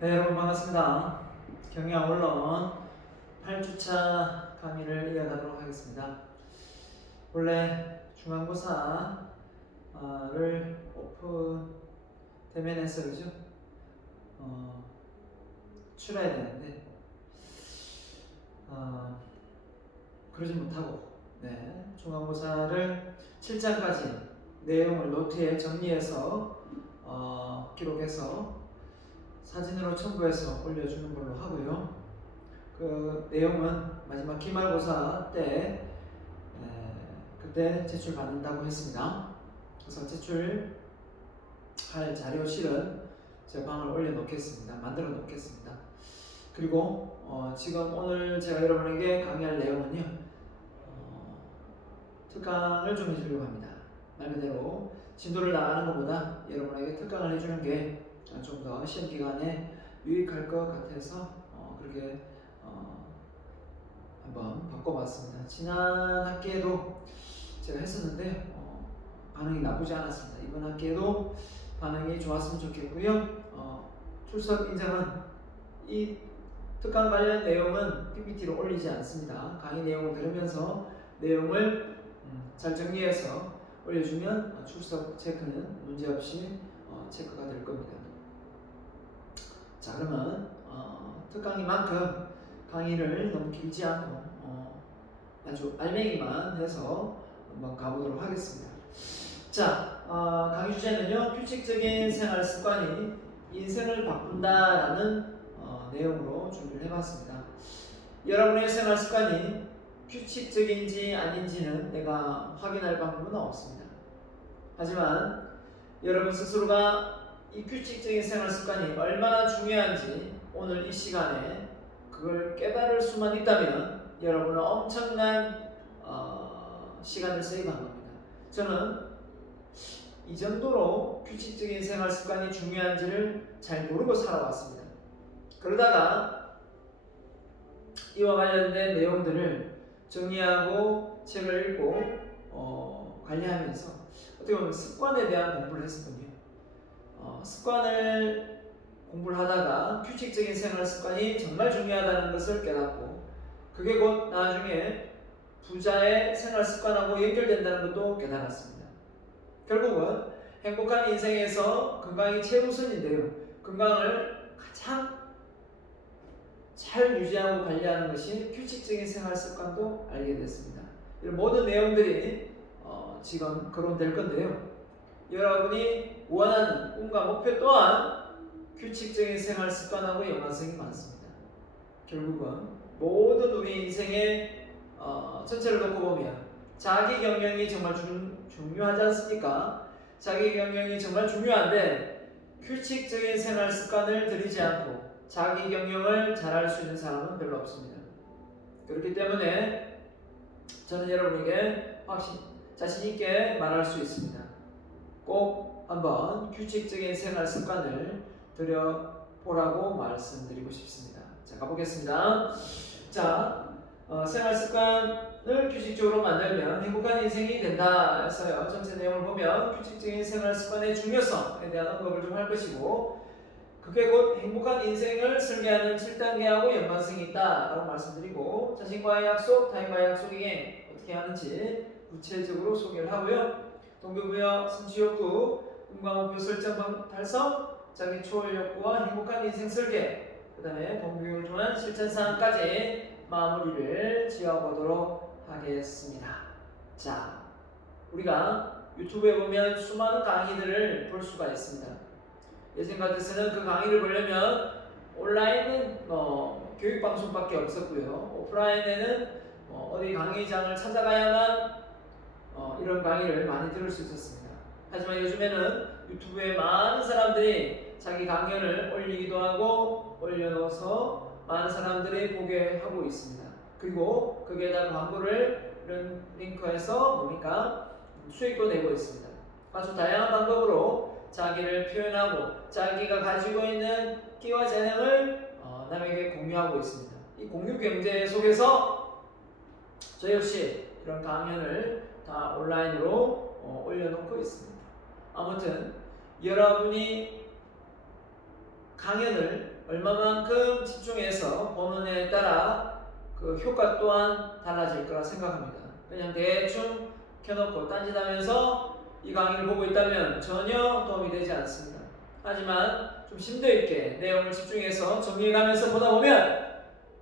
네, 여러분 반갑습니다. 경영 언론 8주차 강의를 이어가도록 하겠습니다. 원래 중간고사를 오픈 대면해서 그죠? 출해야 되는데 그러지 못하고 중간고사를 7장까지 내용을 노트에 정리해서 기록해서 사진으로 첨부해서 올려주는 걸로 하고요. 그 내용은 마지막 기말고사 때 그때 제출받는다고 했습니다. 그래서 제출할 자료실은 제 방을 올려놓겠습니다. 만들어 놓겠습니다. 그리고 지금 오늘 제가 여러분에게 강의할 내용은요, 특강을 좀 해주려고 합니다. 말 그대로 진도를 나가는 것보다 여러분에게 특강을 해주는 게 좀 더 시험 기간에 유익할 것 같아서 그렇게 한번 바꿔봤습니다. 지난 학기에도 제가 했었는데 반응이 나쁘지 않았습니다. 이번 학기에도 반응이 좋았으면 좋겠고요. 출석 인정은 이 특강 관련 내용은 PPT로 올리지 않습니다. 강의 내용을 들으면서 내용을 잘 정리해서 올려주면 출석 체크는 문제없이 체크가 될 겁니다. 자, 그러면 특강이만큼 강의를 너무 길지 않고 아주 알맹이만 해서 한번 가보도록 하겠습니다. 자, 강의 주제는요, 규칙적인 생활 습관이 인생을 바꾼다라는 내용으로 준비를 해봤습니다. 여러분의 생활 습관이 규칙적인지 아닌지는 내가 확인할 방법은 없습니다. 하지만 여러분 스스로가 이 규칙적인 생활 습관이 얼마나 중요한지 오늘 이 시간에 그걸 깨달을 수만 있다면 여러분은 엄청난 시간을 세이브한 겁니다. 저는 이 정도로 규칙적인 생활 습관이 중요한지를 잘 모르고 살아왔습니다. 그러다가 이와 관련된 내용들을 정리하고 책을 읽고 관리하면서 어떻게 보면 습관에 대한 공부를 했었거든요. 습관을 공부를 하다가 규칙적인 생활 습관이 정말 중요하다는 것을 깨닫고 그게 곧 나중에 부자의 생활 습관하고 연결된다는 것도 깨달았습니다. 결국은 행복한 인생에서 건강이 최우선인데요. 건강을 가장 잘 유지하고 관리하는 것이 규칙적인 생활 습관도 알게 됐습니다. 이런 모든 내용들이 지금 거론될 건데요. 여러분이 원하는 꿈과 목표 또한 규칙적인 생활 습관하고 연관성이 많습니다. 결국은 모든 우리 인생의 전체를 놓고 보면 자기 경영이 정말 중요하지 않습니까? 자기 경영이 정말 중요한데 규칙적인 생활 습관을 들이지 않고 자기 경영을 잘할 수 있는 사람은 별로 없습니다. 그렇기 때문에 저는 여러분에게 자신 있게 말할 수 있습니다. 꼭 한번 규칙적인 생활 습관을 들여보라고 말씀드리고 싶습니다. 자, 가보겠습니다. 자, 생활 습관을 규칙적으로 만들면 행복한 인생이 된다 해서요. 전체 내용을 보면 규칙적인 생활 습관의 중요성에 대한 언급을 좀 할 것이고 그게 곧 행복한 인생을 설계하는 7단계하고 연관성이 있다라고 말씀드리고 자신과의 약속, 타인과의 약속이 어떻게 하는지 구체적으로 소개를 하고요. 동기부여, 성취욕구, 꿈과 목표 설정 달성, 자기 초월 욕구와 행복한 인생 설계, 그 다음에 동기부여를 통한 실천 사항까지 마무리를 지어보도록 하겠습니다. 자, 우리가 유튜브에 보면 수많은 강의들을 볼 수가 있습니다. 예전 같아서는 그 강의를 보려면 온라인은 교육방송밖에 없었고요. 오프라인에는 어디 강의장을 찾아가야만 이런 강의를 많이 들을 수 있었습니다. 하지만 요즘에는 유튜브에 많은 사람들이 자기 강연을 올리기도 하고 올려놓아서 많은 사람들이 보게 하고 있습니다. 그리고 거기에다 광고를 이런 링크해서 뭡니까? 수익도 내고 있습니다. 아주 다양한 방법으로 자기를 표현하고 자기가 가지고 있는 끼와 재능을 남에게 공유하고 있습니다. 이 공유 경제 속에서 저 역시 이런 강연을 다 온라인으로 올려놓고 있습니다. 아무튼 여러분이 강연을 얼마만큼 집중해서 보느냐에 따라 그 효과 또한 달라질 거라 생각합니다. 그냥 대충 켜놓고 딴짓하면서 이 강의를 보고 있다면 전혀 도움이 되지 않습니다. 하지만 좀 심도 있게 내용을 집중해서 정리해가면서 보다 보면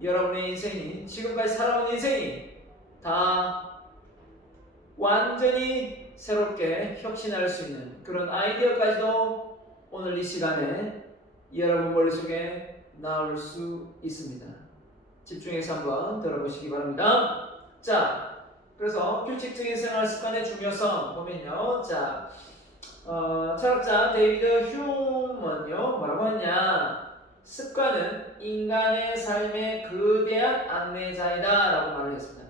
여러분의 인생이, 지금까지 살아온 인생이 다 완전히 새롭게 혁신할 수 있는 그런 아이디어까지도 오늘 이 시간에 여러분 머릿속에 나올 수 있습니다. 집중해서 한번 들어보시기 바랍니다. 자, 그래서 규칙적인 생활 습관의 중요성 보면요. 자, 철학자 데이비드 휴먼요 뭐라고 했냐? 습관은 인간의 삶의 거대한 안내자이다 라고 말을 했습니다.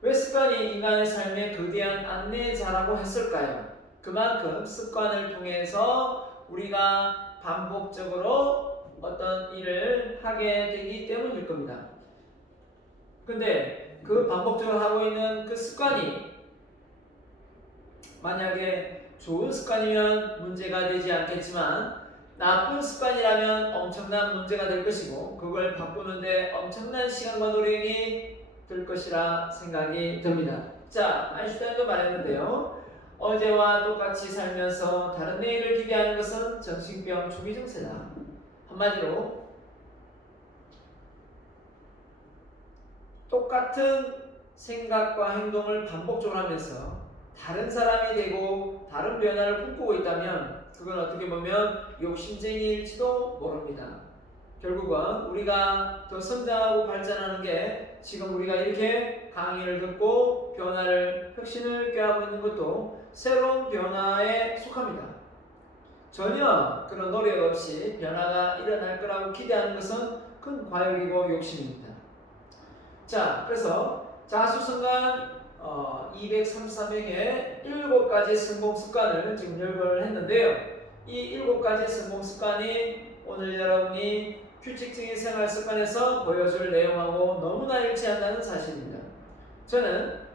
왜 습관이 인간의 삶의 거대한 안내자라고 했을까요? 그만큼 습관을 통해서 우리가 반복적으로 어떤 일을 하게 되기 때문일 겁니다. 근데 그 반복적으로 하고 있는 그 습관이 만약에 좋은 습관이면 문제가 되지 않겠지만 나쁜 습관이라면 엄청난 문제가 될 것이고 그걸 바꾸는데 엄청난 시간과 노력이 들 것이라 생각이 듭니다. 자, 아인슈타인도 말했는데요. 어제와 똑같이 살면서 다른 내일을 기대하는 것은 정신병 초기 증세다. 한마디로 똑같은 생각과 행동을 반복적으로 하면서 다른 사람이 되고 다른 변화를 꿈꾸고 있다면 그건 어떻게 보면 욕심쟁이일지도 모릅니다. 결국은 우리가 더 성장하고 발전하는 게 지금 우리가 이렇게 강의를 듣고 변화를, 혁신을 꾀하고 있는 것도 새로운 변화에 속합니다. 전혀 그런 노력 없이 변화가 일어날 거라고 기대하는 것은 큰 과욕이고 욕심입니다. 자, 그래서 자수성가 233명의 7가지 성공 습관을 지금 열거를 했는데요. 이 7가지 성공 습관이 오늘 여러분이 규칙적인 생활 습관에서 보여줄 내용하고 너무나 일치한다는 사실입니다. 저는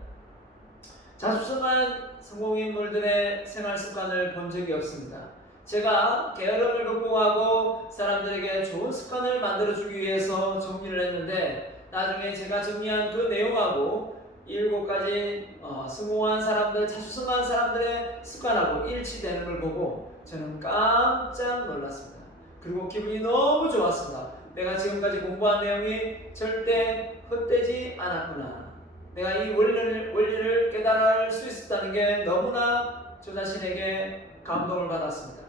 자수성가한 성공인물들의 생활 습관을 본 적이 없습니다. 제가 게으름을 극복하고 사람들에게 좋은 습관을 만들어주기 위해서 정리를 했는데 나중에 제가 정리한 그 내용하고 7가지 성공한 사람들, 자수성가한 사람들의 습관하고 일치되는 걸 보고 저는 깜짝 놀랐습니다. 그리고 기분이 너무 좋았습니다. 내가 지금까지 공부한 내용이 절대 헛되지 않았구나. 내가 이 원리를 깨달을 수 있었다는 게 너무나 저 자신에게 감동을 받았습니다.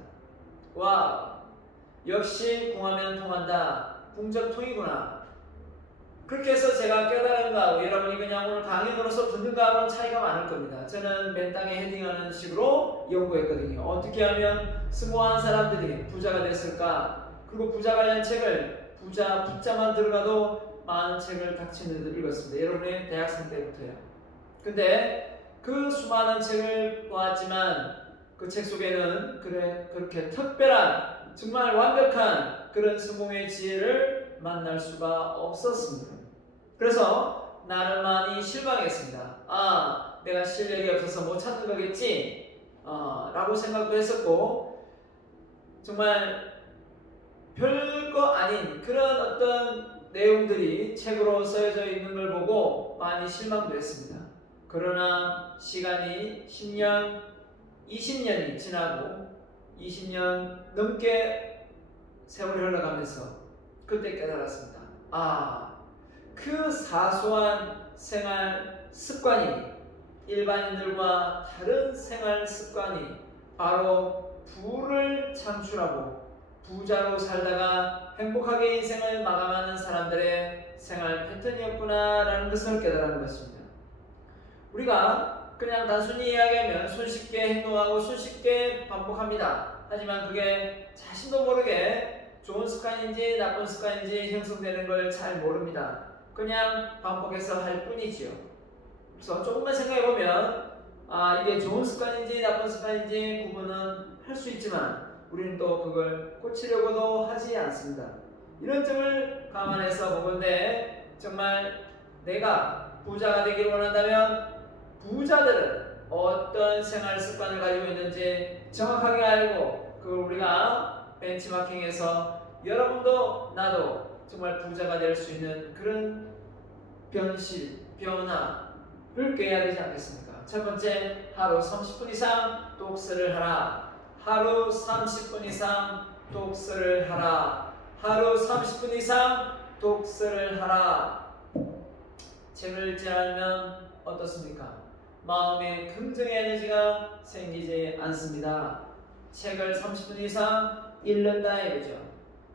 와, 역시 궁하면 통한다. 궁정통이구나. 그렇게 해서 제가 깨달은 거하고 여러분이 그냥 오늘 강의 들어서 듣는 거하고는 차이가 많을 겁니다. 저는 맨 땅에 헤딩하는 식으로 연구했거든요. 어떻게 하면 성공한 사람들이 부자가 됐을까? 그리고 부자 관련 책을 부자만 들어가도 많은 책을 닥치는 읽었습니다. 여러분의 대학생 때부터요. 근데 그 수많은 책을 보았지만 그 책 속에는 그렇게 특별한 정말 완벽한 그런 성공의 지혜를 만날 수가 없었습니다. 그래서 나는 많이 실망했습니다. 아, 내가 실력이 없어서 못 찾는 거겠지? 라고 생각도 했었고 정말 별거 아닌 그런 어떤 내용들이 책으로 써져 있는 걸 보고 많이 실망도 했습니다. 그러나 시간이 10년, 20년이 지나고 20년 넘게 세월이 흘러가면서 그때 깨달았습니다. 그 사소한 생활 습관이 일반인들과 다른 생활 습관이 바로 부를 창출하고 부자로 살다가 행복하게 인생을 마감하는 사람들의 생활 패턴이었구나라는 것을 깨달은 것입니다. 우리가 그냥 단순히 이야기하면 손쉽게 행동하고 손쉽게 반복합니다. 하지만 그게 자신도 모르게 좋은 습관인지 나쁜 습관인지 형성되는 걸 잘 모릅니다. 그냥 반복해서 할 뿐이지요. 그래서 조금만 생각해보면 이게 좋은 습관인지 나쁜 습관인지 구분은 할 수 있지만 우리는 또 그걸 고치려고도 하지 않습니다. 이런 점을 감안해서 보건대 정말 내가 부자가 되기를 원한다면 부자들은 어떤 생활 습관을 가지고 있는지 정확하게 알고 그걸 우리가 벤치마킹해서 여러분도 나도 정말 부자가 될 수 있는 그런 변화를 꾀해야 되지 않겠습니까? 첫 번째, 하루 30분 이상 독서를 하라. 하루 30분 이상 독서를 하라. 하루 30분 이상 독서를 하라. 책을 읽지 않으면 어떻습니까? 마음에 긍정의 에너지가 생기지 않습니다. 책을 30분 이상 읽는다 이거죠.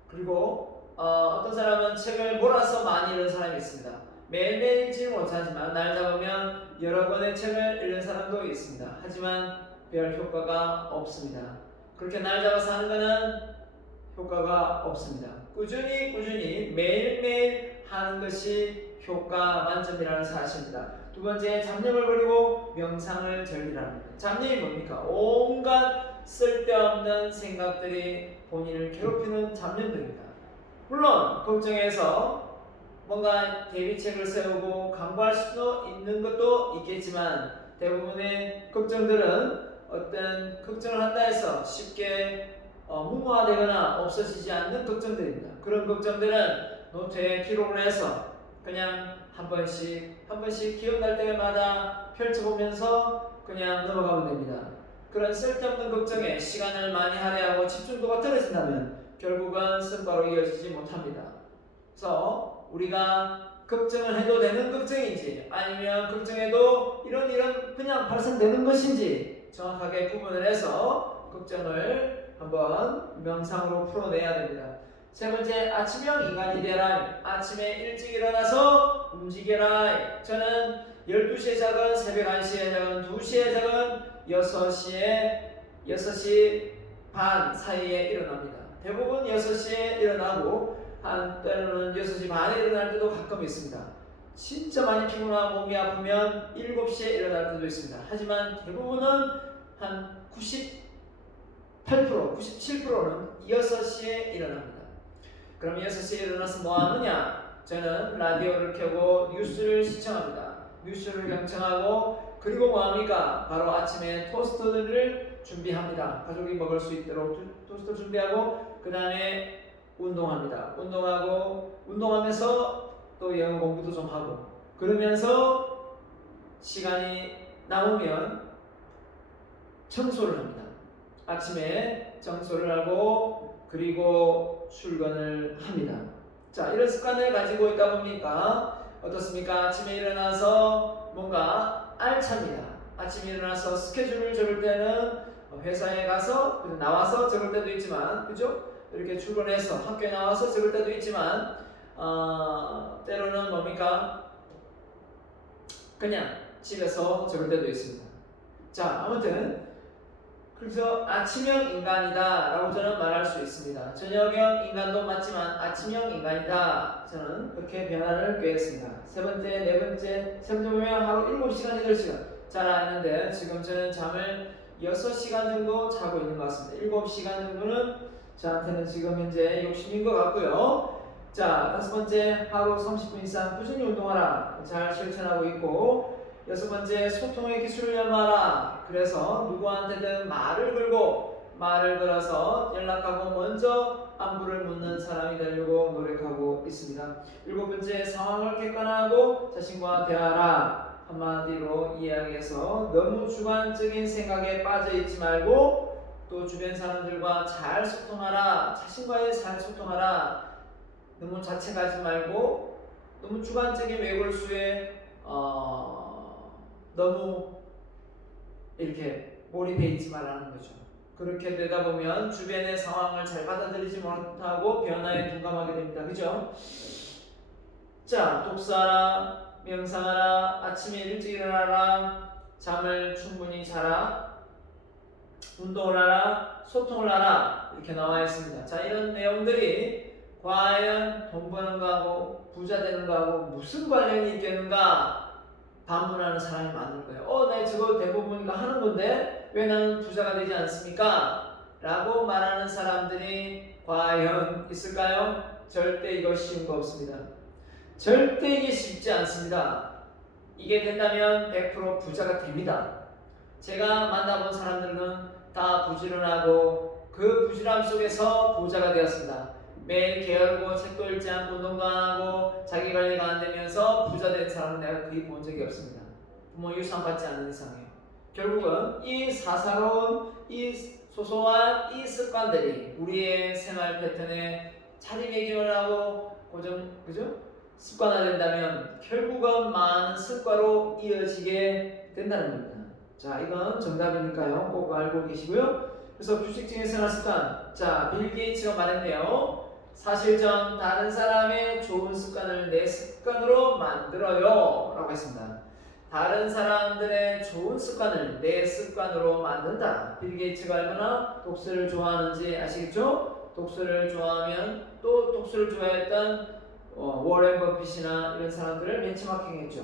그리고 어떤 사람은 책을 몰아서 많이 읽는 사람이 있습니다. 매일매일 읽지는 못하지만 날 잡으면 여러 권의 책을 읽는 사람도 있습니다. 하지만 별 효과가 없습니다. 그렇게 날 잡아서 하는 것은 효과가 없습니다. 꾸준히 매일매일 하는 것이 효과 만점이라는 사실입니다. 두 번째, 잡념을 버리고 명상을 즐기랍니다. 잡념이 뭡니까? 온갖 쓸데없는 생각들이 본인을 괴롭히는 잡념들입니다. 물론 걱정해서 뭔가 대비책을 세우고 강구할 수도 있는 것도 있겠지만 대부분의 걱정들은 어떤 걱정을 한다 해서 쉽게 무모화되거나 없어지지 않는 걱정들입니다. 그런 걱정들은 노트에 기록을 해서 그냥 한 번씩 기억날 때마다 펼쳐보면서 그냥 넘어가면 됩니다. 그런 쓸데없는 걱정에 시간을 많이 할애하고 집중도가 떨어진다면 결국은 성과로 이어지지 못합니다. 그래서 우리가 걱정을 해도 되는 걱정인지 아니면 걱정해도 이런 그냥 발생되는 것인지 정확하게 구분을 해서 걱정을 한번 명상으로 풀어내야 됩니다. 세 번째, 아침형 인간이 되라. 아침에 일찍 일어나서 움직여라. 저는 12시에 작은 새벽 1시에 작은 2시에 작은 6시 반 사이에 일어납니다. 대부분 6시에 일어나고 때로는 6시 반에 일어날 때도 가끔 있습니다. 진짜 많이 피곤하고 몸이 아프면 7시에 일어날 때도 있습니다. 하지만 대부분은 한 98%, 97%는 6시에 일어납니다. 그럼 6시에 일어나서 뭐 하느냐? 저는 라디오를 켜고 뉴스를 시청합니다. 뉴스를 경청하고 그리고 뭐 합니까? 바로 아침에 토스트를 준비합니다. 가족이 먹을 수 있도록 토스트 준비하고 그 다음에 운동합니다. 운동하면서 또 영어 공부도 좀 하고 그러면서 시간이 남으면 청소를 합니다. 아침에 청소를 하고 그리고 출근을 합니다. 자, 이런 습관을 가지고 있다 보니까 어떻습니까? 아침에 일어나서 뭔가 알찹니다. 아침에 일어나서 스케줄을 적을 때는 회사에 가서 나와서 적을 때도 있지만, 그죠? 이렇게 출근해서 학교에 나와서 적을 때도 있지만, 때로는 뭡니까? 그냥 집에서 적을 때도 있습니다. 자, 아무튼 그래서 아침형 인간이다 라고 저는 말할 수 있습니다. 저녁형 인간도 맞지만 아침형 인간이다. 저는 그렇게 변화를 꾀했습니다. 세 번째 보면 하루 7시간, 8시간 자라는데 지금 저는 잠을 6시간 정도 자고 있는 것 같습니다. 7시간 정도는 저한테는 지금 현재 욕심인 것 같고요. 자, 다섯 번째, 하루 30분 이상 꾸준히 운동하라. 잘 실천하고 있고, 여섯 번째, 소통의 기술을 연마하라. 그래서 누구한테든 말을 걸어서 연락하고 먼저 안부를 묻는 사람이 되려고 노력하고 있습니다. 일곱 번째, 상황을 객관화하고 자신과 대화하라. 한마디로 이야기해서 너무 주관적인 생각에 빠져있지 말고 또 주변 사람들과 잘 소통하라. 자신과의 잘 소통하라. 너무 자책하지 말고 너무 주관적인 외골수에 너무 이렇게 몰입해 있지 말라는 거죠. 그렇게 되다 보면 주변의 상황을 잘 받아들이지 못하고 변화에 둔감하게 됩니다. 그죠? 자, 독서하라, 명상하라, 아침에 일찍 일어나라, 잠을 충분히 자라, 운동을 하라, 소통을 하라 이렇게 나와 있습니다. 자, 이런 내용들이 과연 돈 버는 거하고 부자 되는 거하고 무슨 관련이 있겠는가 반문하는 사람이 많을 거예요. 내 저거 대부분 이거 하는 건데 왜 나는 부자가 되지 않습니까? 라고 말하는 사람들이 과연 있을까요? 절대 이거 쉬운 거 없습니다. 절대 이게 쉽지 않습니다. 이게 된다면 100% 부자가 됩니다. 제가 만나본 사람들은 다 부지런하고 그 부지런함 속에서 부자가 되었습니다. 매일 게으르고 책도 읽지 않고 운동도 안 하고 자기 관리가 안 되면서 부자 된 사람은 내가 거의 본 적이 없습니다. 부모 유산 받지 않는 이상에. 결국은 이 사사로운 이 소소한 이 습관들이 우리의 생활 패턴에 자리매김을 하고 그죠? 습관화된다면 결국은 많은 습관으로 이어지게 된다는 겁니다. 자, 이건 정답이니까요. 꼭 알고 계시고요. 그래서 규칙적인 생활 습관. 자, 빌 게이츠가 말했네요. 사실전 다른 사람의 좋은 습관을 내 습관으로 만들어요. 라고 했습니다. 다른 사람들의 좋은 습관을 내 습관으로 만든다. 빌 게이츠가 얼마나 독서를 좋아하는지 아시겠죠? 독서를 좋아하면 또 독서를 좋아했던 워렌 버핏이나 이런 사람들을 벤치마킹했죠.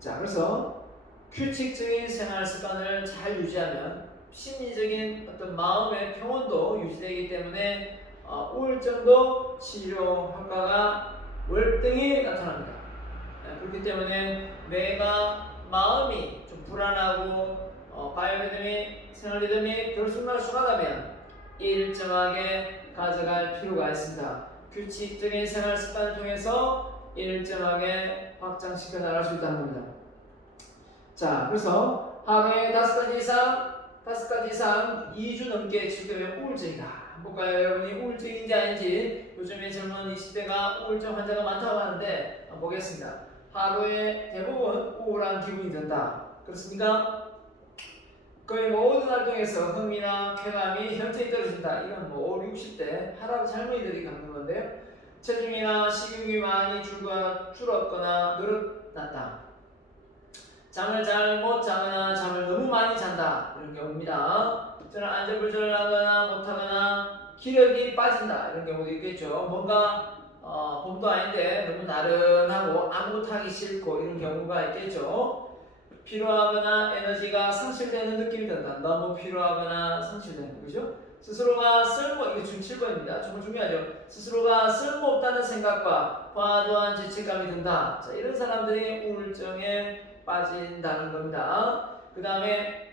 자, 그래서 규칙적인 생활 습관을 잘 유지하면 심리적인 어떤 마음의 평온도 유지되기 때문에 우울증도 치료 효과가 월등히 나타납니다. 그렇기 때문에 내가 마음이 좀 불안하고 바이오리듬이 생활 리듬이 들쑥날쑥하다면 일정하게 가져갈 필요가 있습니다. 규칙적인 생활 습관을 통해서 일정하게 확장시켜 나갈 수 있다는 겁니다. 자, 그래서 하루에 5가지 이상 2주 넘게 지속되면 우울증이다. 볼까요? 여러분이 우울증인지 아닌지. 요즘에 젊은 20대가 우울증 환자가 많다고 하는데 보겠습니다. 하루에 대부분 우울한 기분이 든다. 그렇습니까? 거의 모든 활동에서 흥미나 쾌감이 현저히 떨어진다. 이건 5, 60대 할아버지 할머니들이 겪는 건데요. 체중이나 식욕이 많이 줄었거나 늘어났다. 잠을 잘 못 자거나 잠을 너무 많이 잔다. 이런 경우입니다. 저는 안절부절하거나 못하거나 기력이 빠진다. 이런 경우도 있겠죠. 뭔가 봄도 아닌데 너무 나른하고 아무것도 하기 싫고 이런 경우가 있겠죠. 피로하거나 에너지가 상실되는 느낌이 든다. 너무 피로하거나 상실되는 거죠. 스스로가 이거 지금 7번입니다. 정말 중요하죠. 스스로가 쓸모없다는 생각과 과도한 죄책감이 든다. 자, 이런 사람들이 우울증에 빠진다는 겁니다. 그 다음에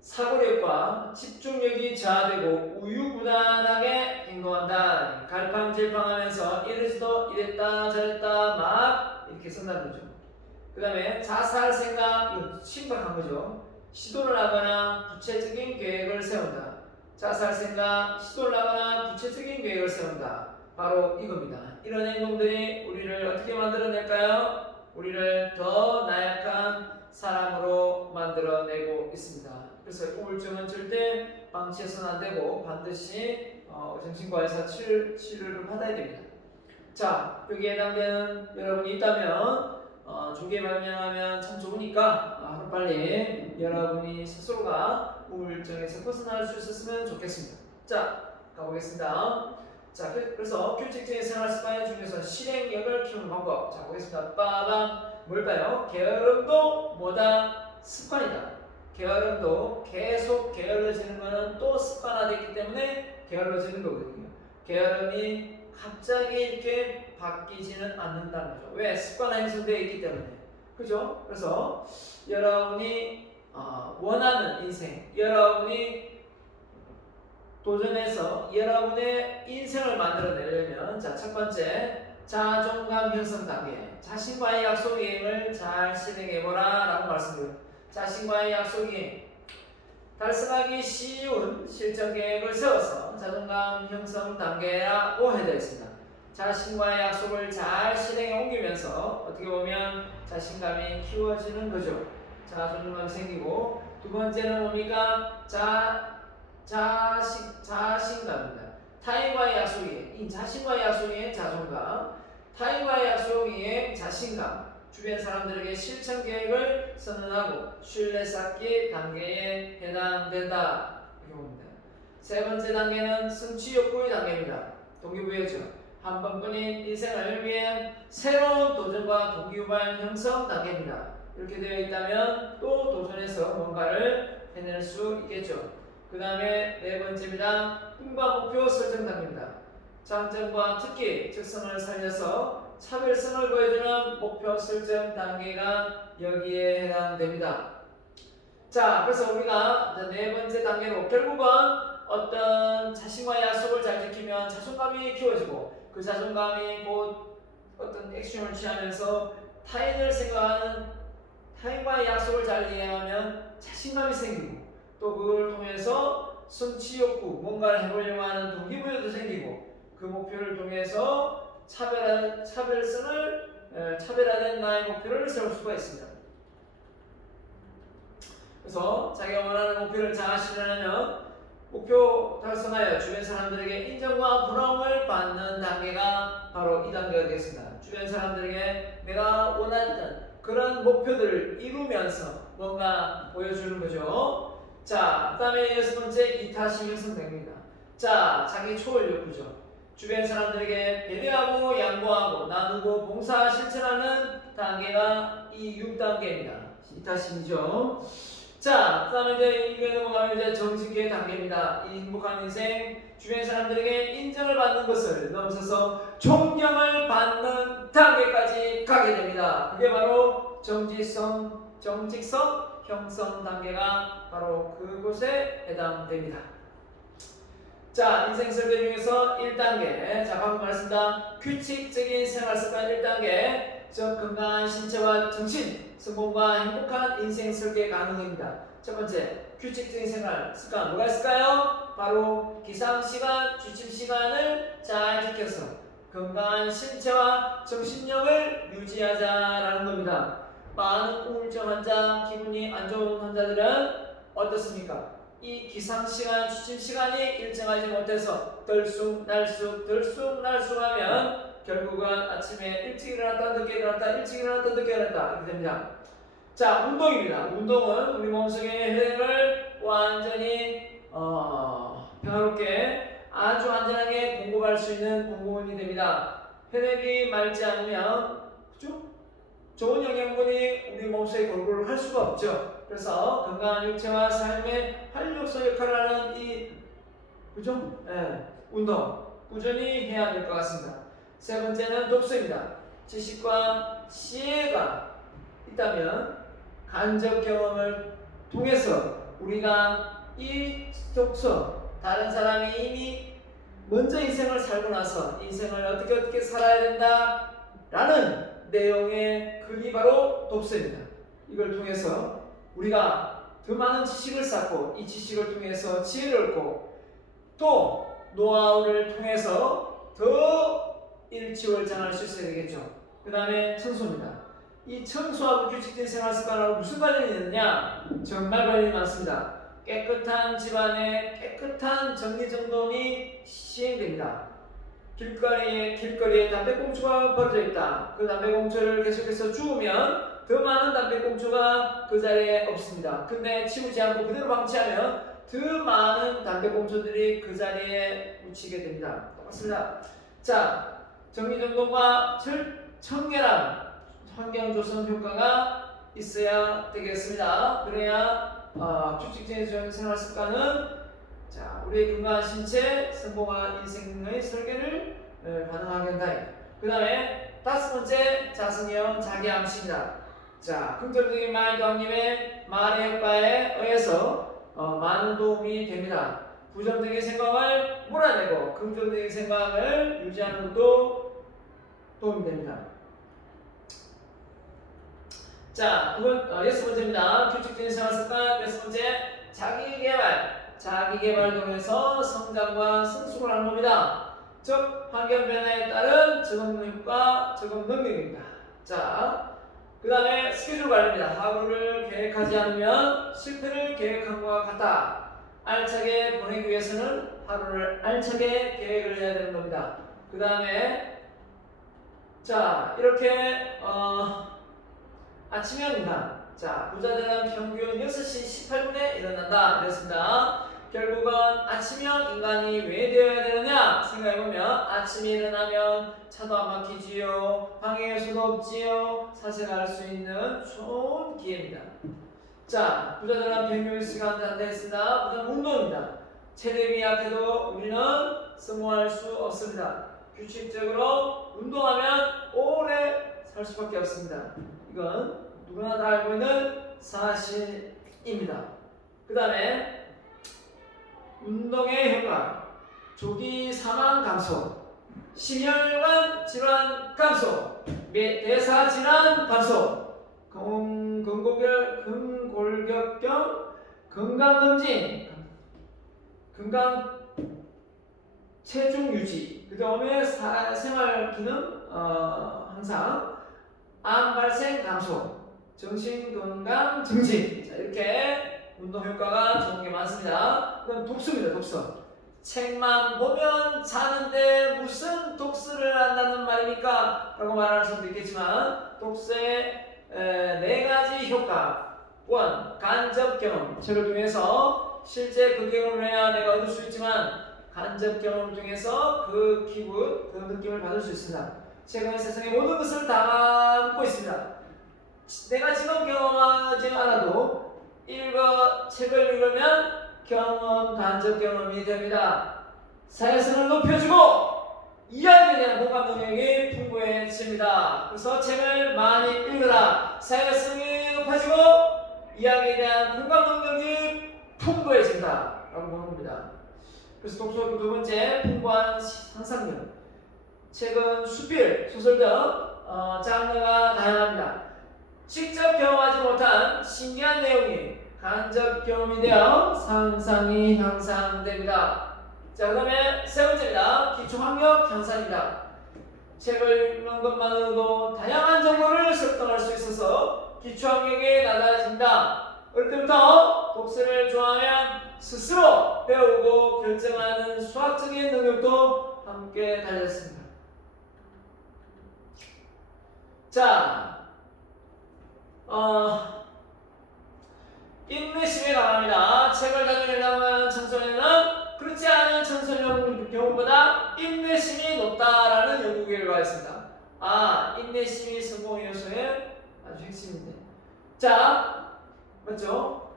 사고력과 집중력이 저하되고 우유부단하게 행동한다. 갈팡질팡하면서 이랬다 저랬다 막 이렇게 쓴다는 거죠. 그 다음에 자살 생각, 이거 심각한 거죠. 시도를 하거나 구체적인 계획을 세운다. 자살 생각, 시도를 하거나 구체적인 계획을 세운다. 바로 이겁니다. 이런 행동들이 우리를 어떻게 만들어낼까요? 우리를 더 나약한 사람으로 만들어내고 있습니다. 그래서 우울증은 절대 방치해서는 안 되고 반드시 정신과에서 치료를 받아야 됩니다. 자, 여기에 해당되는 여러분이 있다면 조기에 발견하면 참 좋으니까 하루빨리 여러분이 스스로가 우울증에서 벗어날 수 있었으면 좋겠습니다. 자, 가보겠습니다. 자, 그래서 규칙적인 생활 습관 중에서 실행력을 키우는 방법. 자, 보겠습니다. 빠밤. 뭘까요? 게으름도 뭐다? 습관이다. 게으름도 계속 게을러지는 것은 또 습관화되기 때문에 게을러지는 거거든요. 게으름이 갑자기 이렇게 바뀌지는 않는다는 거죠. 왜? 습관화 형성되어 있기 때문에. 그죠? 그래서 여러분이 원하는 인생, 여러분이 도전해서 여러분의 인생을 만들어내려면, 자, 첫 번째, 자존감 형성 단계. 자신과의 약속 이행을 잘 실행해보라 라고 말씀드려요. 자신과의 약속 이행. 달성하기 쉬운 실천 계획을 세워서 자존감 형성 단계라고 해야 되겠습니다. 자신과의 약속을 잘 실행해 옮기면서 어떻게 보면 자신감이 키워지는 거죠. 자존감이 생기고, 두 번째는 뭡니까? 자신감입니다. 타인과의 약속이 이 자신과의 약속이 자존감, 타인과의 약속이 자신감, 주변 사람들에게 실천 계획을 선언하고 신뢰 쌓기 단계에 해당된다. 이렇게 봅니다. 세 번째 단계는 성취 욕구의 단계입니다. 동기부여죠. 한 번뿐인 인생을 위한 새로운 도전과 동기부여 형성 단계입니다. 이렇게 되어 있다면 또 도전해서 뭔가를 해낼 수 있겠죠. 그 다음에 네 번째입니다. 꿈과 목표 설정 단계입니다. 장점과 특기, 특성을 살려서 차별성을 보여주는 목표 설정 단계가 여기에 해당됩니다. 자, 그래서 우리가 네 번째 단계로 결국은 어떤 자신과의 약속을 잘 지키면 자존감이 키워지고 그 자존감이 곧 어떤 액션을 취하면서 타인을 생각하는 타인과의 약속을 잘 이해하면 자신감이 생기고 또 그걸 통해서 성취 욕구, 뭔가를 해보려고 하는 동기부여도 생기고 그 목표를 통해서 차별화된 나의 목표를 세울 수가 있습니다. 그래서 자기가 원하는 목표를 잘 실현하면 목표 달성하여 주변 사람들에게 인정과 부러움을 받는 단계가 바로 이 단계가 되겠습니다. 주변 사람들에게 내가 원했던 그런 목표들을 이루면서 뭔가 보여주는 거죠. 자, 그 다음에 6번째 이타심 형성됩니다. 자, 자기 초월 욕구죠. 주변 사람들에게 배려하고 양보하고 나누고 봉사 실천하는 단계가 이 6단계입니다. 이타심이죠. 자, 그 다음에 이제 이게 넘어가면 이제 정직의 단계입니다. 이 행복한 인생, 주변 사람들에게 인정을 받는 것을 넘어서서 존경을 받는 단계까지 가게 됩니다. 그게 바로 정직성 형성 단계가 바로 그곳에 해당됩니다. 자, 인생 설계 중에서 1단계. 자, 방금 말씀드린 규칙적인 생활 습관 1단계. 즉, 건강한 신체와 정신, 성공과 행복한 인생 설계 가능합니다. 첫 번째, 규칙적인 생활 습관 뭐가 있을까요? 바로 기상 시간, 취침 시간을 잘 지켜서 건강한 신체와 정신력을 유지하자라는 겁니다. 많은 우울증 환자, 기분이 안 좋은 환자들은 어떻습니까? 이 기상시간, 취침시간이 일정하지 못해서 들쑥날쑥하면 결국은 아침에 일찍 일어났다 늦게 일어났다 일찍 일어났다 늦게 일어났다 이렇게 됩니다. 자, 운동입니다. 운동은 우리 몸속의 혈액을 완전히 평화롭게 아주 안전하게 공급할 수 있는 공급원이 됩니다. 혈액이 맑지 않으면 그죠? 좋은 영양분이 우리 몸속에 골고루 할 수가 없죠. 그래서 건강한 육체와 삶의 활력소 역할을 하는 이 그죠? 운동 꾸준히 해야 될 것 같습니다. 세 번째는 독서입니다. 지식과 지혜가 있다면 간접 경험을 통해서 우리가 이 독서 다른 사람이 이미 먼저 인생을 살고 나서 인생을 어떻게 살아야 된다 라는 내용의 글이 바로 독서입니다. 이걸 통해서 우리가 더 많은 지식을 쌓고 이 지식을 통해서 지혜를 얻고 또 노하우를 통해서 더 일취월장할 수 있어야 되겠죠. 그 다음에 청소입니다. 이 청소하고 규칙된 생활 습관하고 무슨 관련이 있느냐? 정말 관련이 많습니다. 깨끗한 집안에 깨끗한 정리정돈이 시행됩니다. 길거리에 담배꽁초가 버려져 있다. 그 담배꽁초를 계속해서 주우면 더 많은 담배꽁초가 그 자리에 없습니다. 근데 치우지 않고 그대로 방치하면 더 많은 담배꽁초들이 그 자리에 묻히게 됩니다. 똑같습니다. 자, 정리정돈과 청결함, 환경조성 효과가 있어야 되겠습니다. 그래야 규칙적인 생활습관은 자, 우리의 건강한 신체, 성공한 인생의 설계를 가능하게 한다. 그 다음에 5번째 자성형 자기암시입니다. 자, 긍정적인 마인드왕님의 말의 효과에 의해서 많은 도움이 됩니다. 부정적인 생각을 몰아내고 긍정적인 생각을 유지하는 것도 도움이 됩니다. 자, 6번째입니다. 규칙적인 생활습관 6번째 자기개발 통해서 성장과 성숙을 하는 겁니다. 즉 환경 변화에 따른 적응 능력과 적응 능력입니다. 자, 그 다음에 스케줄 관리입니다. 하루를 계획하지 않으면 실패를 계획한 것과 같다. 알차게 보내기 위해서는 하루를 알차게 계획을 해야 되는 겁니다. 그 다음에 자, 이렇게 아침형입니다. 자, 부자들은 평균 6시 18분에 일어난다. 그랬습니다. 결국은 아침형 인간이 왜 되어야 되느냐 생각해보면 아침에 일어나면 차도 안 막히지요, 방해 요소도 없지요, 사생활 할 수 있는 좋은 기회입니다. 자, 부자들은 평균 시간에 한다 했습니다. 그다음 운동입니다. 체력이 약해도 우리는 성공할 수 없습니다. 규칙적으로 운동하면 오래 살 수밖에 없습니다. 이건 누구나 다 알고 있는 사실입니다. 그 다음에 운동의 효과, 조기 사망 감소, 심혈관 질환 감소, 대사 질환 감소, 근골격경 건강검진, 건강 체중 유지, 그 다음에 생활 기능 항상, 암 발생 감소, 정신 건강 증진. 자, 이렇게 운동 효과가 좋은 게 많습니다. 그럼 독서입니다. 독서. 책만 보면 자는데 무슨 독서를 한다는 말입니까? 라고 말하는 사람도 있겠지만, 독서의 네 가지 효과. 원, 간접 경험. 책을 통해서 실제 그 경험을 해야 내가 얻을 수 있지만, 간접 경험을 통해서 그 기분, 그 느낌을 받을 수 있습니다. 책은 세상의 모든 것을 담고 있습니다. 내가 지금 경험하지 않아도 책을 읽으면 경험, 간접 경험이 됩니다. 사회성을 높여주고 이야기에 대한 공감 능력이 풍부해집니다. 그래서 책을 많이 읽으라. 사회성이 높아지고 이야기에 대한 공감 능력이 풍부해진다 라고 보는 겁니다. 그래서 독서 두 번째, 풍부한 상상력. 책은 수필, 소설 등 장르가 다양합니다. 직접 경험하지 못한 신기한 내용이 간접 경험이 되어 상상이 향상됩니다. 자, 그 다음에 세 번째입니다. 기초학력 향상입니다. 책을 읽는 것만으로도 다양한 정보를 습득할 수 있어서 기초학력이 낮아진다. 어릴 때부터 독서를 좋아하면 스스로 배우고 결정하는 수학적인 능력도 함께 달렸습니다. 자, 인내심이 강합니다. 책을 자주 읽는 청소년은 그렇지 않은 청소년 경우보다 인내심이 높다라는 연구 결과가 있습니다. 인내심이 성공 요소의 아주 핵심인데. 자, 맞죠?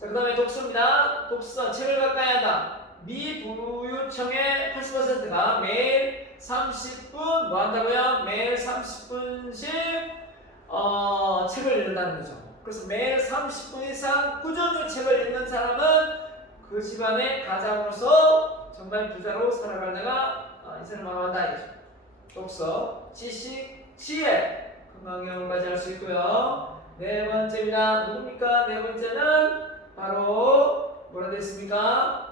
자, 그 다음에 독서입니다. 독서, 책을 가까이 한다. 미부유청의 80%가 매일 30분 뭐 한다고요? 매일 30분씩 책을 읽는다는 거죠. 그래서 매일 30분 이상 꾸준히 책을 읽는 사람은 그 집안의 가장으로서 정말 부자로 살아가다가 인생을 마감한다 이거죠. 독서, 지식, 지혜, 건강경험을 맞이할 수 있고요. 네 번째입니다. 누굽니까? 네 번째는 바로 뭐라 됐습니까?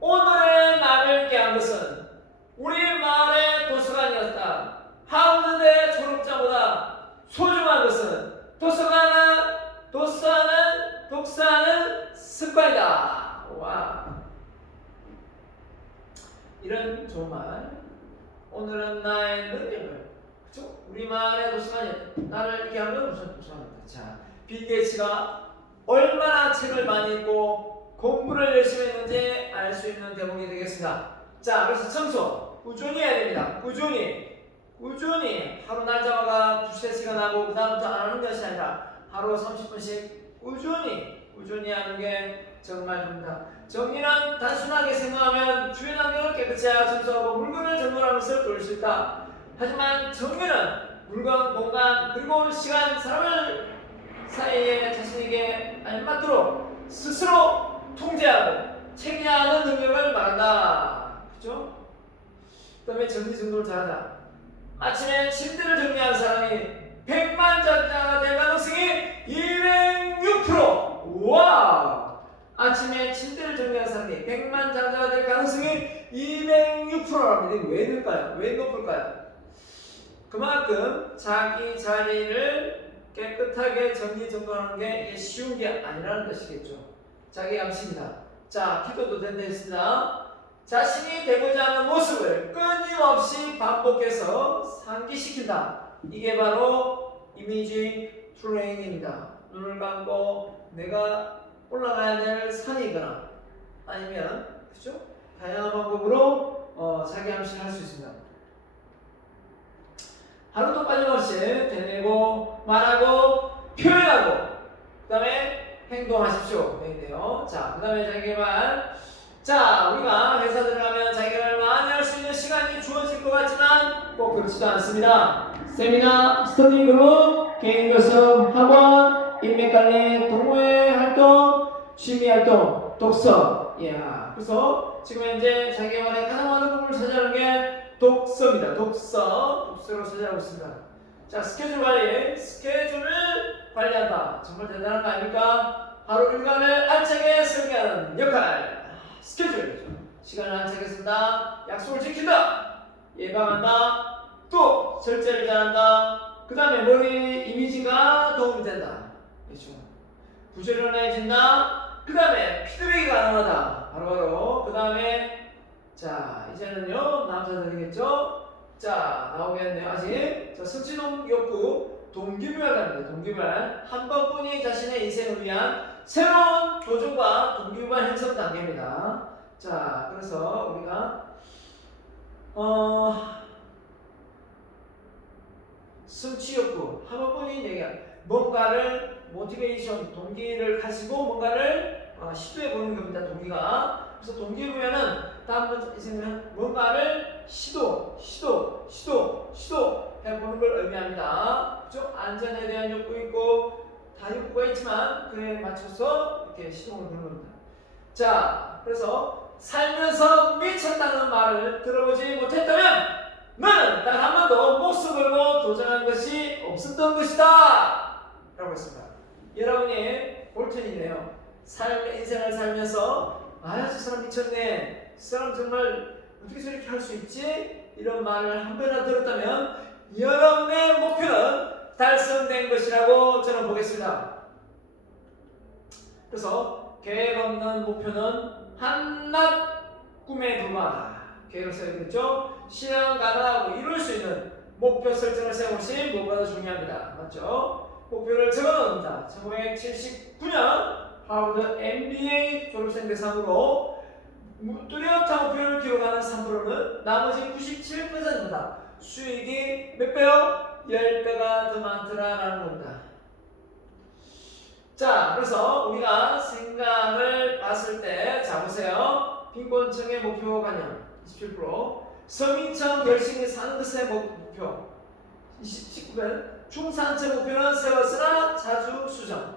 오늘의 나를 깨한 것은 우리 마을의 도서관이었다. 하버드대 졸업자보다 소중한 것은 독서하는 습관이다. 와, 이런 좋은 말. 오늘은 나의 능력을, 그쵸? 우리 마을의 도서관이었다. 나를 이렇게 하면 무슨 도서관이었다. 자, 빌 게이츠가 얼마나 책을 많이 읽고 공부를 열심히 했는지 알 수 있는 대목이 되겠습니다. 자, 그래서 청소 꾸준히 해야 됩니다. 꾸준히 하루 날 잡아가 2-3시간 하고 그 다음부터 안 하는 것이 아니라 하루 30분씩 꾸준히 하는 게 정말 좋습니다. 정리는 단순하게 생각하면 주변 환경을 깨끗이 청소하고 물건을 정돈하는 것을 도울 수 있다. 하지만 정리는 물건, 공간, 그리고 시간, 사람을 사이에 자신에게 알맞도록 스스로 통제하고 책임하는 능력을 말한다. 그죠? 그 다음에 정리정돈을 잘하자. 아침에 침대를 정리하는 사람이 100만장자가 될 가능성이 206%. 와! 아침에 침대를 정리하는 사람이 100만장자가 될 가능성이 206%랍니다. 왜 될까요? 왜 높을까요? 그만큼 자기 자리를 깨끗하게 정리정돈하는 게 쉬운 게 아니라는 것이겠죠. 자기 암시입니다. 자, 기도도 된다했습니다. 자신이 되고자 하는 모습을 끊임없이 반복해서 상기시킨다. 이게 바로 이미지 트레이닝입니다. 눈을 감고 내가 올라가야 될 산이거나 아니면 그죠? 다양한 방법으로 자기 암시를 할 수 있습니다. 하루도 빠짐없이 되뇌고 말하고 표현하고 그 다음에 행동하십시오. 되는데요. 자, 그 다음에 자기개발. 자, 우리가 회사 들어가면 자기개발 많이 할 수 있는 시간이 주어질 것 같지만 꼭 그렇지도 않습니다. 세미나, 스터디 그룹, 개인 교습, 학원, 인맥관리, 동호회 활동, 취미 활동 바로 독서. 이야. 그래서 지금 현재 자기만의 가장 많은 부분을 차지하는 게 독서입니다. 독서로 차지하고 있습니다. 자, 스케줄 관리. 스케줄을 관리한다. 정말 대단한 거 아닙니까? 하루 일과를 알차게 설계하는 역할. 스케줄이죠. 시간을 알차게 쓴다. 약속을 지킨다. 예방한다. 또 절제를 잘한다. 그 다음에 머리 이미지가 도움이 된다. 그렇죠. 부지런해진다. 그 다음에 피드백이 가능하다. 바로바로. 그 다음에 자 이제는요 남자들이겠죠. 자 나오겠네요. 아직 자 성취동 욕구 동기부여랍니다. 동기부여 한 번뿐이 자신의 인생을 위한 새로운 도전과 동기부여 형성 단계입니다. 자 그래서 우리가 성취 욕구 한 번뿐인 얘기야. 뭔가를 모티베이션 동기를 가지고 뭔가를 시도해 보는 겁니다. 동기가. 그래서 동기부여는 다음 번째 이제는 뭔가를 시도 해보는 걸 의미합니다. 그렇죠? 안전에 대한 욕구 있고 다 욕구가 있지만 그에 맞춰서 이렇게 시동을 거는 겁니다. 자, 그래서 살면서 미쳤다는 말을 들어보지 못했다면 너는 단 한 번도 목숨 걸고 도전한 것이 없었던 것이다 라고 했습니다. 여러분이 볼턴이네요. 삶의 인생을 살면서 저 사람 미쳤네, 저 사람 정말 어떻게 저렇게 할 수 있지? 이런 말을 한 번이나 들었다면 여러분의 목표는 달성된 것이라고 저는 보겠습니다. 그래서 계획 없는 목표는 한낱 꿈에 불과하다. 계획을 세우겠죠. 실현 가능하고 이룰 수 있는 목표 설정을 세우는 것이 무엇보다 중요합니다. 맞죠? 목표를 적어놓습니다. 1979년 하버드 MBA 졸업생 대상으로 뚜렷한 목표를 기록하는 3%는 나머지 97%입니다. 수익이 몇 배요? 10배가 더 많더라라는 겁니다. 자, 그래서 우리가 생각을 봤을 때, 자, 보세요. 빈곤층의 목표 관련 27%, 서민층 열심히 사는 것의 목표 19번, 중산층 목표는 세웠으나 자주 수정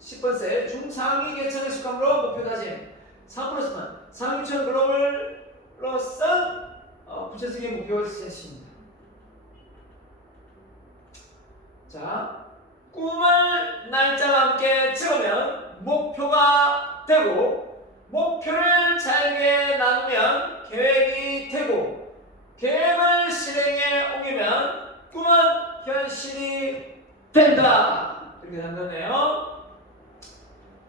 10번째, 중상위 계층의 수감으로 목표 다짐 3%만 상위층 글로벌로선 구체적인 목표 제시입니다. 자, 꿈을 날짜와 함께 적으면 목표가 되고, 목표를 잘게 나누면 계획이 되고, 계획을 실행에 옮기면 꿈은 현실이 된다. 이렇게 된 거네요.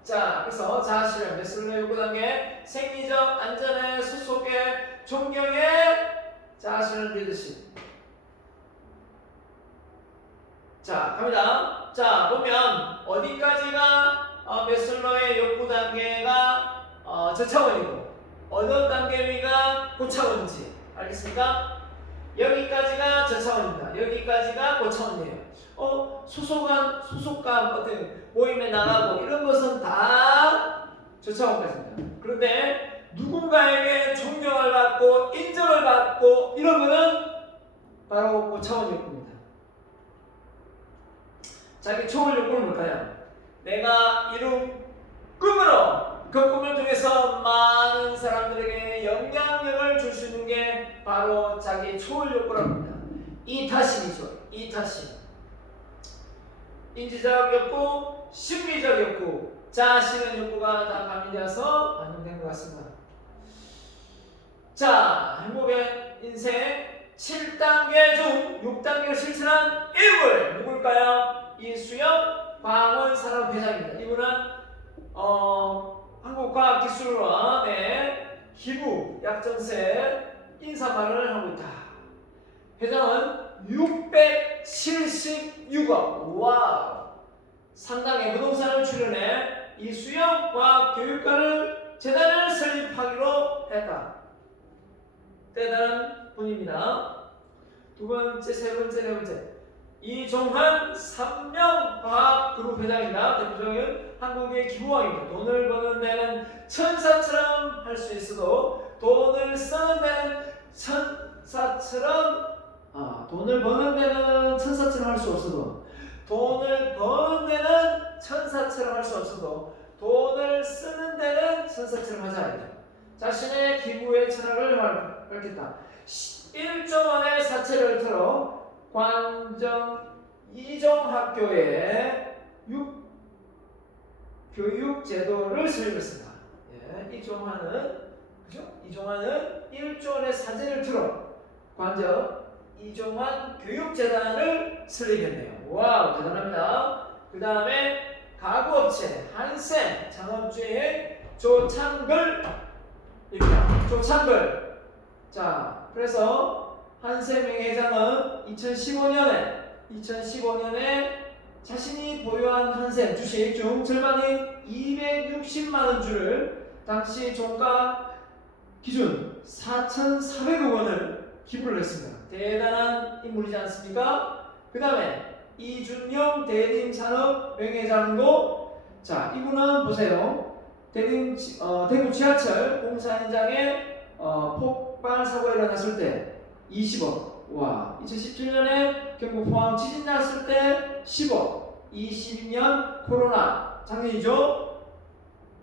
자, 그래서 자아실현, 메슬로의 욕구 단계, 생리적 안전의 소속의 존경의 자아실현 리더십. 자, 갑니다. 자, 보면 어디까지가 메슬로의 욕구 단계가 저차원이고 어느 단계 위가 고차원인지 알겠습니까? 여기까지가 저차원입니다. 여기까지가 고차원이에요. 소속감 어떤 모임에 나가고 이런 것은 다 저차원까지입니다. 그런데 누군가에게 존경을 받고 인정을 받고 이런 거는 바로 고차원 욕구입니다. 자기 초월 욕구는 뭘까요? 내가 이룬 꿈으로 그 꿈을 통해서 많은 사람들에게 영향력을 줄 수 있는 게 바로 자기 초월 욕구라고 합니다. 이타심이죠. 이타심. 인지적 욕구, 심리적 욕구, 자아실현 욕구가 다 가미되어서 반영된 것 같습니다. 자, 행복의 인생 7단계 중 6단계를 실천한 인물 누굴까요? 이수영 광원산업회장입니다. 이분은 한국과학기술원의 기부 약정세 인사말을 하고 있다. 회장은 676억, 와우! 상당의 부동산을 출연해 이수영 과학교육관을 재단을 설립하기로 했다. 대단한 분입니다. 두 번째, 세 번째, 네 번째. 이종환 삼명과학그룹 회장입니다. 대표적인 한국의 기부왕입니다. 돈을 버는 데는 천사처럼 할 수 있어도 돈을 쓰는 데는 천사처럼 돈을 버는 데는 천사처럼 할 수 없어도 돈을 버는 데는 천사처럼 할 수 없어도 돈을 쓰는 데는 선사처럼 하자. 자신의 기부의 철학을 밝혔다. 1조 원의 사채를 털어 관정 이종학교에 교육 제도를 설립했습니다. 예, 이종환은 1조 원의 사채를 털어 관정 이종환 교육재단을 설립했네요. 와우, 대단합니다. 그 다음에 가구업체 한샘 창업주의 조창걸 조창걸. 자, 그래서 한샘 회장은 2015년에 자신이 보유한 한샘 주식 중 절반인 260만 원 주를 당시 종가 기준 4,400억 원을 기부를 했습니다. 대단한 인물이지 않습니까? 그 다음에 이준영 대림산업 명예장도, 자, 이분은 보세요. 대구 지하철 공사 현장에 폭발 사고가 일어났을 때 20억. 와, 2017년에 경북 포항 지진 났을 때 10억. 22년 코로나 작년이죠.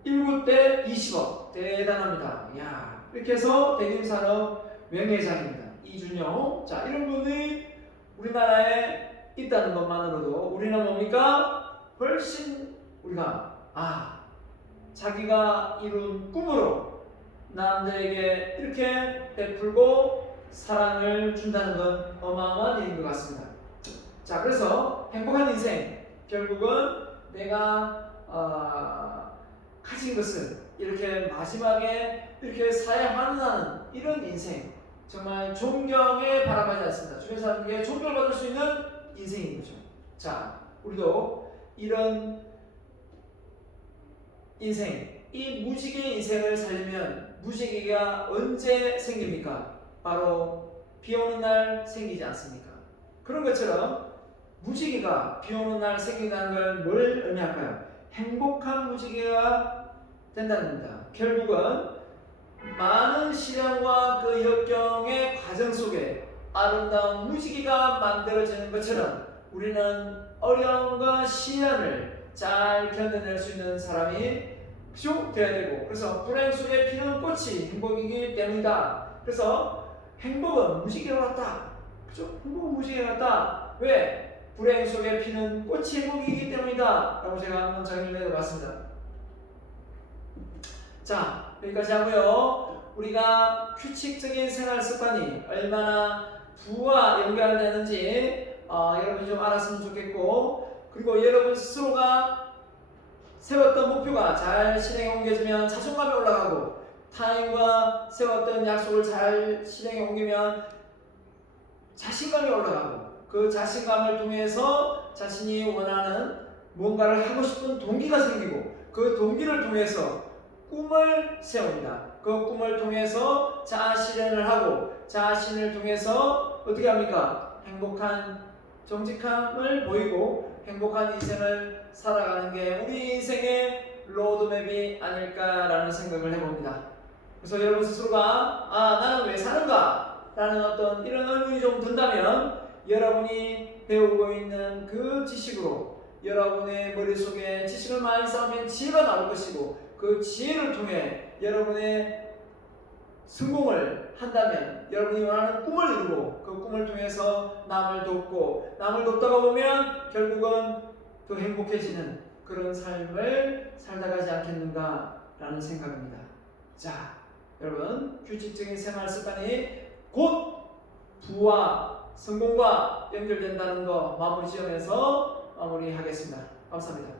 19 때 20억. 대단합니다. 야, 이렇게 해서 대림산업 명예장입니다. 이준영. 자, 이런 분이 우리나라에 있다는 것만으로도 우리는 뭡니까? 훨씬 우리가 자기가 이룬 꿈으로 남들에게 이렇게 베풀고 사랑을 준다는 건 어마어마한 일인 것 같습니다. 자, 그래서 행복한 인생, 결국은 내가 가진 것을 이렇게 마지막에 이렇게 사회에 환원하는 이런 인생, 정말 존경에 바라보지 않습니다. 주변 사람에게 존경을 받을 수 있는 인생인 거죠. 자, 우리도 이런 인생, 이 무지개의 인생을 살려면 무지개가 언제 생깁니까? 바로 비 오는 날 생기지 않습니까? 그런 것처럼 무지개가 비 오는 날 생긴다는 걸 뭘 의미할까요? 행복한 무지개가 된다는 겁니다. 결국은 많은 시련과 그 역경의 과정 속에 아름다운 무지개가 만들어지는 것처럼 우리는 어려움과 시련을 잘 견뎌낼 수 있는 사람이 되어야 되고, 그래서 불행 속에 피는 꽃이 행복이기 때문이다. 그래서 행복은 무지개와 같다. 그죠? 행복은 무지개와 같다. 왜? 불행 속에 피는 꽃이 행복이기 때문이다. 라고 제가 한번 정리를 해봤습니다. 자, 여기까지 하고요. 우리가 규칙적인 생활 습관이 얼마나 부와 연결되는지 여러분이 좀 알았으면 좋겠고, 그리고 여러분 스스로가 세웠던 목표가 잘 실행에 옮겨지면 자존감이 올라가고, 타인과 세웠던 약속을 잘 실행에 옮기면 자신감이 올라가고, 그 자신감을 통해서 자신이 원하는 뭔가를 하고 싶은 동기가 생기고, 그 동기를 통해서 꿈을 세웁니다. 그 꿈을 통해서 자아 실현을 하고, 자신을 통해서 어떻게 합니까? 행복한 정직함을 보이고 행복한 인생을 살아가는 게 우리 인생의 로드맵이 아닐까라는 생각을 해봅니다. 그래서 여러분 스스로가 나는 왜 사는가? 라는 어떤 이런 의문이 좀 든다면 여러분이 배우고 있는 그 지식으로 여러분의 머릿속에 지식을 많이 쌓으면 지혜가 나올 것이고, 그 지혜를 통해 여러분의 성공을 한다면 여러분이 원하는 꿈을 이루고, 그 꿈을 통해서 남을 돕고, 남을 돕다가 보면 결국은 더 행복해지는 그런 삶을 살다 가지 않겠는가 라는 생각입니다. 자, 여러분, 규칙적인 생활 습관이 곧 부와 성공과 연결된다는 거 마무리 지으면서 마무리하겠습니다. 감사합니다.